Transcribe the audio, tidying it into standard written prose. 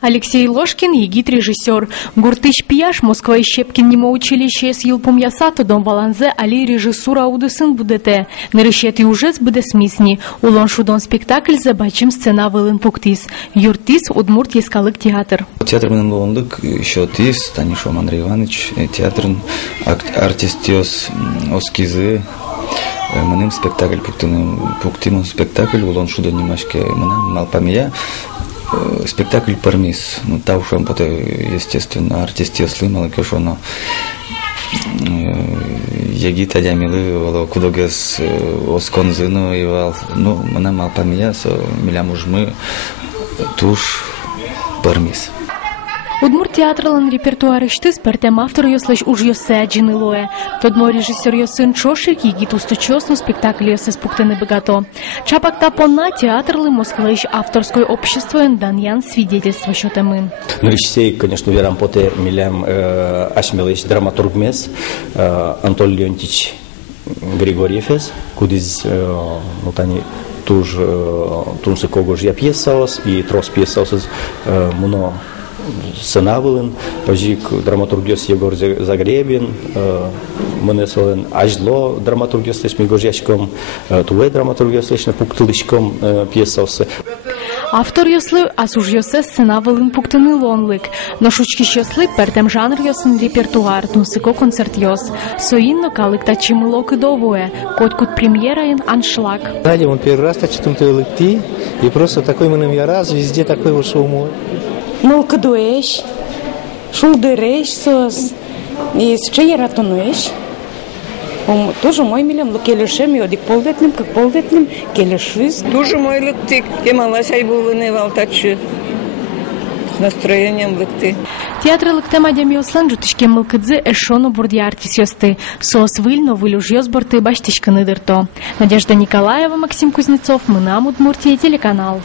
Алексей Ложкин, егит-режиссер. Гуртыш Пияш, Москва и Щепкин немо училище с Йылпум Ясато, дом Валанзе, али режиссура аудысын будете. Нырышет и ужес буде смисни. Улон шудон спектакль забачим сцена вылын пуктис. Юртис, Удмурт ескалык театр. Театр менен болондук еще тис, Танишов Андрей Иванович, театр, артистиос оскизы. Менем спектакль пуктимон спектакль, улон шудон немашке менем малпамия. Спектакль пармис, ну таушам поте естественно артисти слымал кешоно егита ямилы вало кудогес осконзыно ивал, ну мана малпамия со милям ужмы туш пармис. Удмурт театралан репертуар иштыс пертем автор ёслыш уж ёссе аджинылое. Тодмо режиссер ёсын чошик егит устучосну спектакль ёссе спуктены богато. Чапакта понна театрлы Москвыш авторское общество даньян свидетельство счетамын. Режиссей, конечно, верам поте милям ашмелыш драматургмес Антон Леонтьевич Григорьевес, кудиз ну тани туж тунсы когож я пьесаос и трос пьесаос муно Сенавылын, ожик драматургиос Егор Загребин, менесолен ажло драматургиос лишь мигожячком, туе драматургиос лишь на пуктылышком пьесался. Автор ёслы асуж ёсе сценавылын пуктыны лонлык, но шучки ёслы пертем жанр ёсын репертуар, нусыко концерт ёс. Соинно калык тачимыло кыдовое, коткут премьераин аншлаг. Надя, он первый раз тачитым ты лыкти, и просто такой маным я раз, везде такой вот шумой. Мылкыдуэш, шулдырэш сос, и с чей ратунуэш. Тоже мой милем, келешем, и одик полветным, как полветным, келешис. Тоже мой лыктик, кемалась айбулыны валтачы. С настроением лыкты. Театр лыктем адям ёслан жутышке мылкыдзы эшону бурди артис ёсты. Сос выльно вылюж ёсборты баштишканы дырто. Надежда Николаева, Максим Кузнецов, мы нам Удмуртия, телеканал.